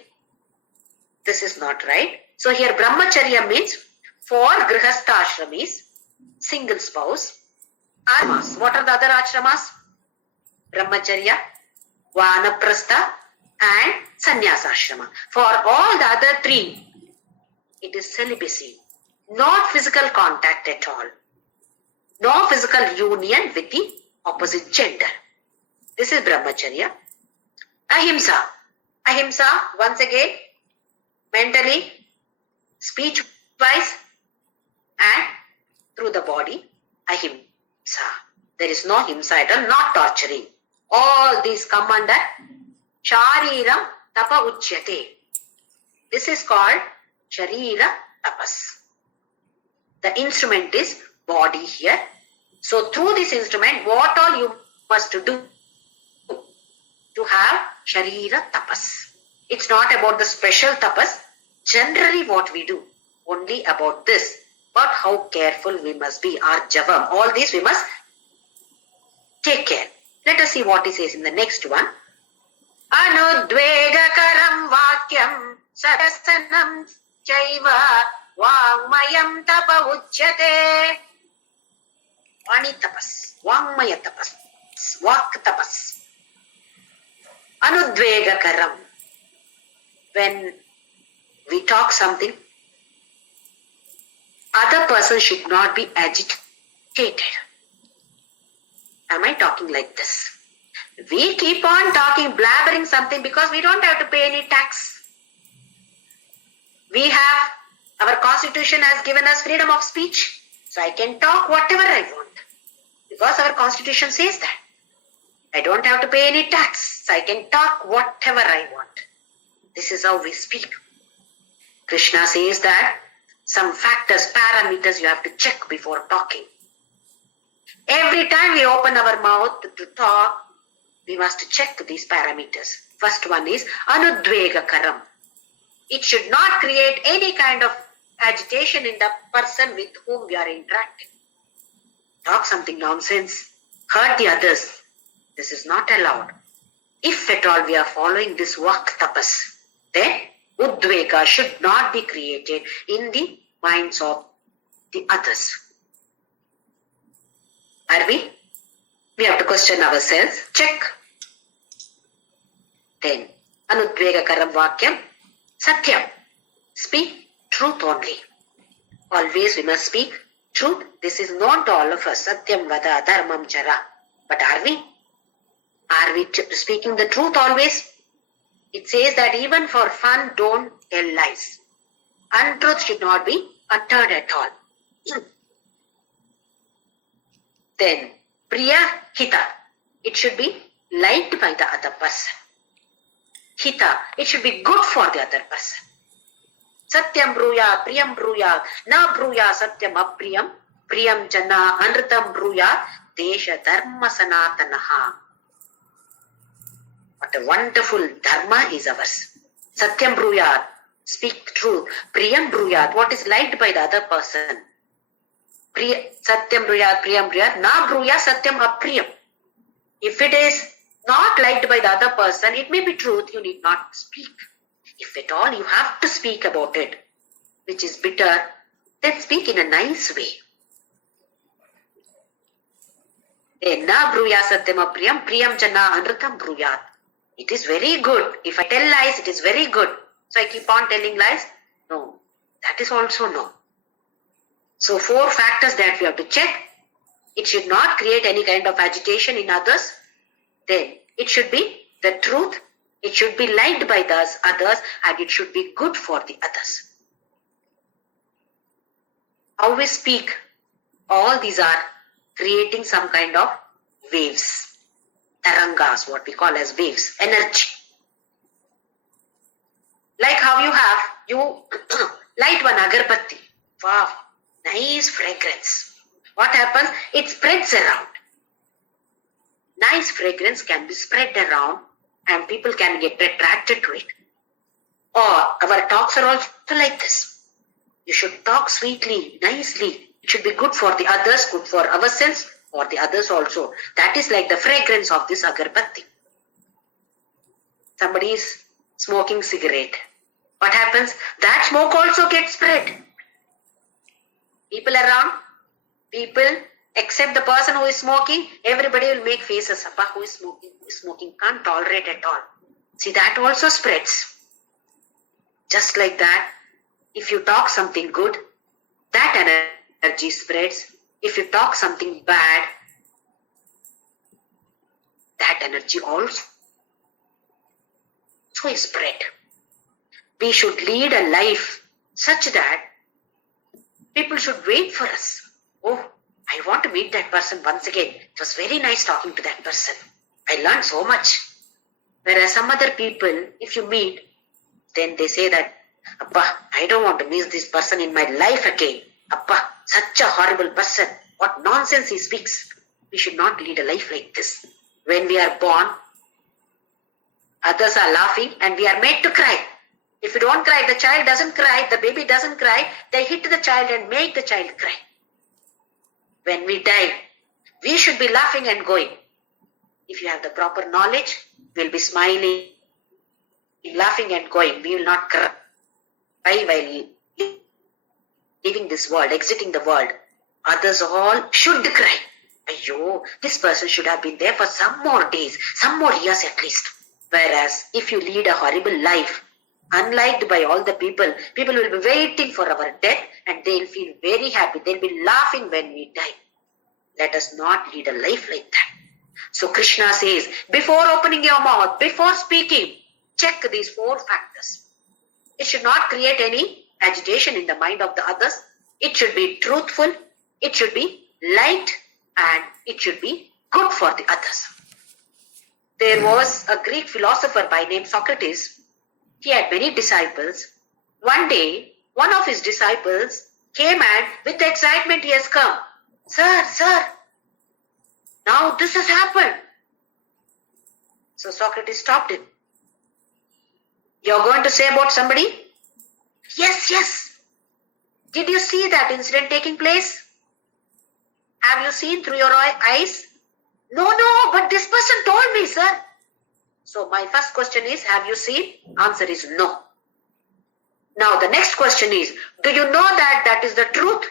This is not right. So here brahmacharya means for grihastha ashramis, single spouse, ashramas. What are the other ashramas? Brahmacharya, vanaprastha and sannyasa ashrama. For all the other three, it is celibacy. Not physical contact at all. No physical union with the opposite gender. This is brahmacharya. Ahimsa. Ahimsa, once again, mentally, speech-wise, and through the body, ahimsa. There is no himsa at all, not torturing. All these come under shariram tapa uchyate. This is called sharira tapas. The instrument is body here. So through this instrument, what all you must do to have sharira tapas. It's not about the special tapas. Generally what we do, only about this. But how careful we must be. Arjavam. All these we must take care. Let us see what he says in the next one. Anudvegakaram vakyam sadasanam chaiva vangmayam tapa uchyate. Vani tapas, vangmaya tapas, vak tapas. Anudvegakaram. When we talk something, other person should not be agitated. Am I talking like this? We keep on talking, blabbering something because we don't have to pay any tax. We have, our constitution has given us freedom of speech. So I can talk whatever I want. Because our constitution says that. I don't have to pay any tax. So I can talk whatever I want. This is how we speak. Krishna says that some factors, parameters you have to check before talking. Every time we open our mouth to talk, we must check these parameters. First one is anudvegakaram. It should not create any kind of agitation in the person with whom we are interacting. Talk something nonsense, hurt the others. This is not allowed. If at all we are following this vak tapas, then udvega should not be created in the minds of the others. Are we? We have to question ourselves. Check. Then, anudvegakaram vakyam, satyam. Speak truth only. Always we must speak truth. This is known to all of us. Satyam vada dharmam chara. But are we? Are we speaking the truth always? It says that even for fun, don't tell lies. Untruth should not be uttered at all. Then, priya hita. It should be liked by the other person. Hita. It should be good for the other person. Satyam bruya, priyam bruya, na bruya satyam apriyam, priyam jana anritam bruya, desha dharma sanatanaha. What a wonderful dharma is ours. Satyam bruyat, speak truth. Priyam bruyat, what is liked by the other person. Satyam bruyat, priyam bruyat, na bruya satyam apriyam. If it is not liked by the other person, it may be truth, you need not speak. If at all you have to speak about it, which is bitter, then speak in a nice way. Na bruya satyam apriyam, priyam jana anritam bruyat. It is very good. If I tell lies, it is very good. So I keep on telling lies? No, that is also no. So 4 factors that we have to check. It should not create any kind of agitation in others. Then it should be the truth. It should be liked by the others, and it should be good for the others. How we speak, all these are creating some kind of waves. Tarangas, what we call as waves, energy. Like how you light one agarbatti. Wow, nice fragrance. What happens? It spreads around. Nice fragrance can be spread around and people can get attracted to it. Or our talks are also like this. You should talk sweetly, nicely. It should be good for the others, good for ourselves, for the others also. That is like the fragrance of this agarbatti. Somebody is smoking cigarette. What happens? That smoke also gets spread. People around, people except the person who is smoking, everybody will make faces. Appa, who is smoking, can't tolerate at all. See, that also spreads. Just like that, if you talk something good, that energy spreads. If you talk something bad, that energy also is spread. We should lead a life such that people should wait for us. Oh, I want to meet that person once again. It was very nice talking to that person. I learned so much. Whereas some other people, if you meet, then they say that, Appa, I don't want to miss this person in my life again. Appa, such a horrible person. What nonsense he speaks. We should not lead a life like this. When we are born, others are laughing and we are made to cry. If you don't cry, the child doesn't cry, the baby doesn't cry, they hit the child and make the child cry. When we die, we should be laughing and going. If you have the proper knowledge, we'll be smiling, laughing and going. We will not cry while leaving this world, exiting the world. Others all should cry. Ayyo, this person should have been there for some more days, some more years at least. Whereas if you lead a horrible life, unliked by all the people will be waiting for our death and they'll feel very happy. They'll be laughing when we die. Let us not lead a life like that. So Krishna says, before opening your mouth, before speaking, check these 4 factors. It should not create any agitation in the mind of the others. It should be truthful. It should be light and it should be good for the others. There was a Greek philosopher by name Socrates. He had many disciples. One day, one of his disciples came and with excitement he has come. Sir, now this has happened. So Socrates stopped him. You're going to say about somebody? Yes. Did you see that incident taking place? Have you seen through your eyes? No, but this person told me, sir. So my first question is, have you seen? Answer is no. Now the next question is, do you know that that is the truth?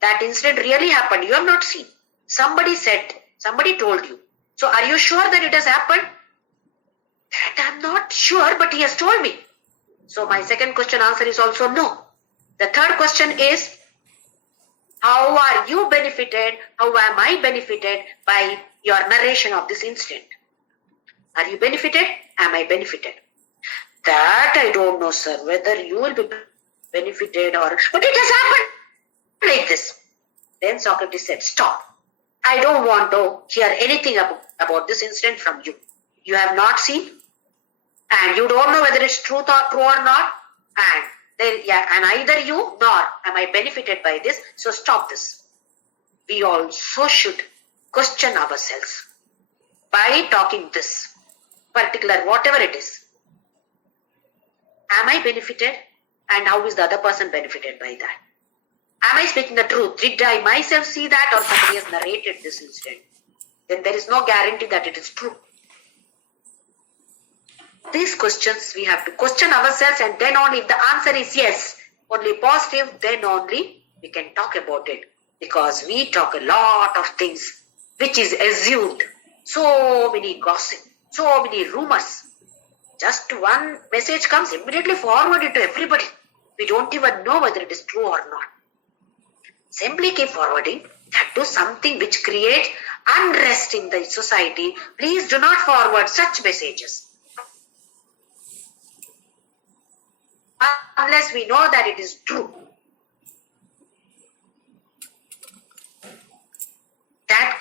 That incident really happened. You have not seen. Somebody said, somebody told you. So are you sure that it has happened? That I'm not sure, but he has told me. So my second question answer is also no. The third question is, how are you benefited? How am I benefited by your narration of this incident? Are you benefited? Am I benefited? That I don't know, sir, whether you will be benefited or... But it has happened like this. Then Socrates said, stop. I don't want to hear anything about this incident from you. You have not seen and you don't know whether it's true or not. And either you nor am I benefited by this. So stop this. We also should question ourselves by talking this particular whatever it is. Am I benefited? And how is the other person benefited by that? Am I speaking the truth? Did I myself see that or somebody has narrated this incident? Then there is no guarantee that it is true. These questions we have to question ourselves, and then only if the answer is yes, only positive, then only we can talk about it. Because we talk a lot of things which is assumed. So many gossip, so many rumors. Just one message comes, immediately forward it to everybody. We don't even know whether it is true or not. Simply keep forwarding. That too something which creates unrest in the society. Please do not forward such messages. Unless we know that it is true. That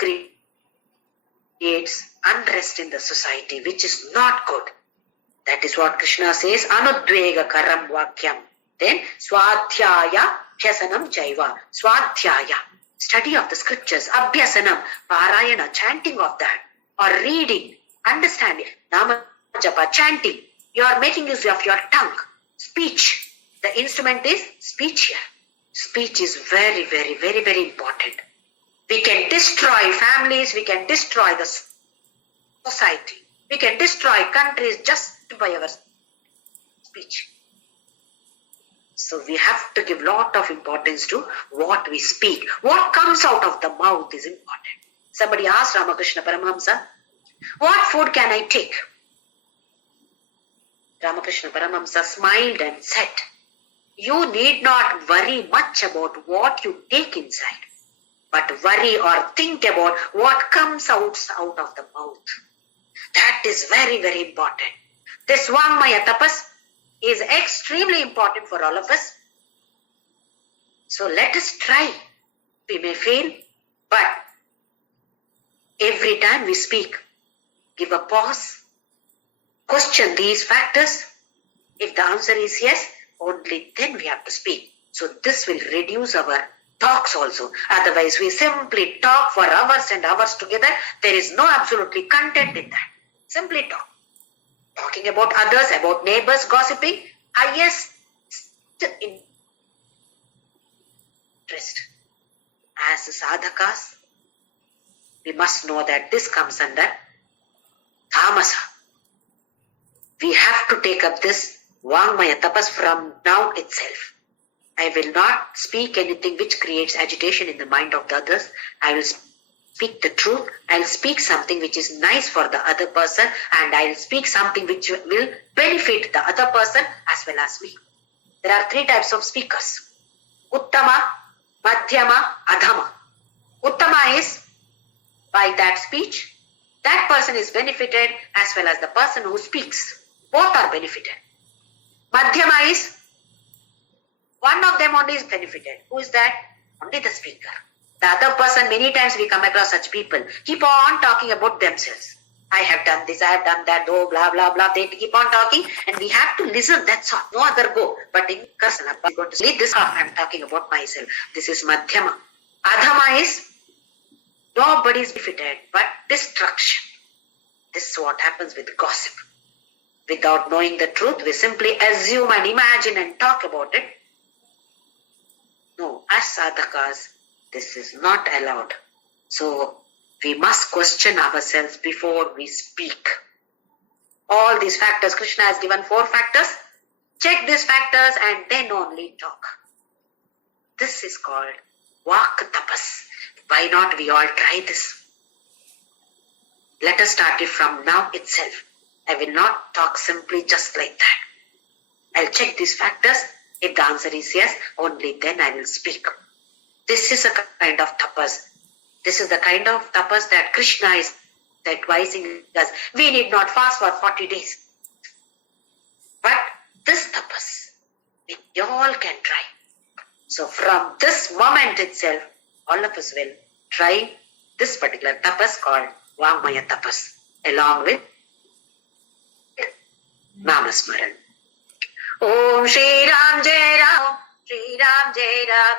creates unrest in the society, which is not good. That is what Krishna says, anudvega karam vakyam. Then swadhyaya bhyasanam jaiva. Swadhyaya, study of the scriptures, abhyasanam, parayana, chanting of that, or reading, understanding, nama japa, chanting. You are making use of your tongue, speech. The instrument is speech here. Speech is very, very, very, very important. We can destroy families, we can destroy the society, we can destroy countries just by our speech. So we have to give lot of importance to what we speak. What comes out of the mouth is important. Somebody asked Ramakrishna Paramahamsa, what food can I take? Ramakrishna Paramahamsa smiled and said, you need not worry much about what you take inside, but worry or think about what comes out of the mouth. That is very, very important. This Vangmaya tapas is extremely important for all of us. So let us try. We may fail, but every time we speak, give a pause, question these factors. If the answer is yes, only then we have to speak. So this will reduce our talks also. Otherwise, we simply talk for hours and hours together. There is no absolutely content in that. Simply talk. Talking about others, about neighbors, gossiping, highest interest. As sadhakas, we must know that this comes under tamasa. We have to take up this Vangmaya tapas from now itself. I will not speak anything which creates agitation in the mind of the others. I will speak the truth. I will speak something which is nice for the other person, and I will speak something which will benefit the other person as well as me. There are three types of speakers. Uttama, Madhyama, Adhama. Uttama is, by that speech, that person is benefited as well as the person who speaks. Both are benefited. Madhyama is, one of them only is benefited. Who is that? Only the speaker. The other person, many times we come across such people, keep on talking about themselves. I have done this, I have done that, oh, blah, blah, blah. They keep on talking and we have to listen, that's all. No other go. But in Kasana, I'm going to leave this off. I'm talking about myself. This is Madhyama. Adhama is, nobody is benefited, but destruction. This is what happens with gossip. Without knowing the truth, we simply assume and imagine and talk about it. No, as sadhakas, this is not allowed. So, we must question ourselves before we speak. All these factors, Krishna has given 4 factors. Check these factors and then only talk. This is called Vak Tapas. Why not we all try this? Let us start it from now itself. I will not talk simply just like that. I'll check these factors. If the answer is yes, only then I will speak. This is a kind of tapas. This is the kind of tapas that Krishna is advising us. We need not fast for 40 days. But this tapas, we all can try. So from this moment itself, all of us will try this particular tapas called Vangmaya tapas, along with Namasmaran. Om Shri Ram Jai Ram, Shri Ram Jai Ram.